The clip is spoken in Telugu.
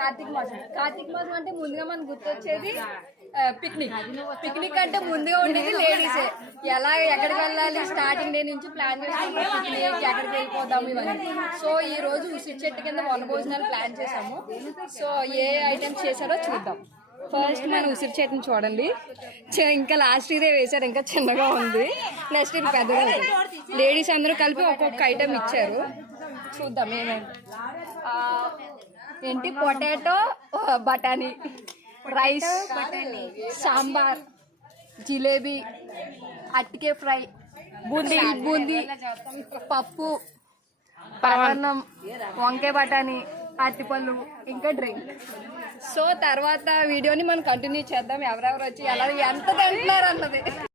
కార్తీక మాసం. కార్తీక మాసం అంటే ముందుగా మనకు గుర్తొచ్చేది పిక్నిక్ పిక్నిక్ అంటే ముందుగా ఉండేది లేడీసే ఎలా ఎక్కడికి వెళ్ళాలి? స్టార్టింగ్ డే నుంచి ప్లాన్ చేసుకుంటాం పిక్నిక్ ఎక్కడికి వెళ్ళిపోదాం ఇవన్నీ. సో ఈ రోజు ఉసిరి చెట్టు కింద వన భోజనాలు ప్లాన్ చేసాము సో ఏ ఐటమ్స్ చేశారో చూద్దాం. ఫస్ట్ మన ఉసిరి చెట్టుని చూడండి. చ- ఇంకా లాస్ట్ ఇదే వేశారు ఇంకా చిన్నగా ఉంది. నెక్స్ట్ ఇది పెద్దగా ఉంది లేడీస్ అందరూ కలిపి ఒక్కొక్క ఐటమ్ ఇచ్చారు. చూద్దాం ఏమేమి ఏంటి? పొటాటో బఠానీ. రైస్ సాంబార్ జిలేబీ అట్టికే ఫ్రై బూందీ బూందీ పప్పు పరవన్నం వంకాయ బఠానీ అరటిపళ్ళు ఇంకా డ్రింక్. సో తర్వాత వీడియోని మనం కంటిన్యూ చేద్దాం. ఎవరెవరు వచ్చి ఎలా ఎంత తింటున్నారు అన్నది.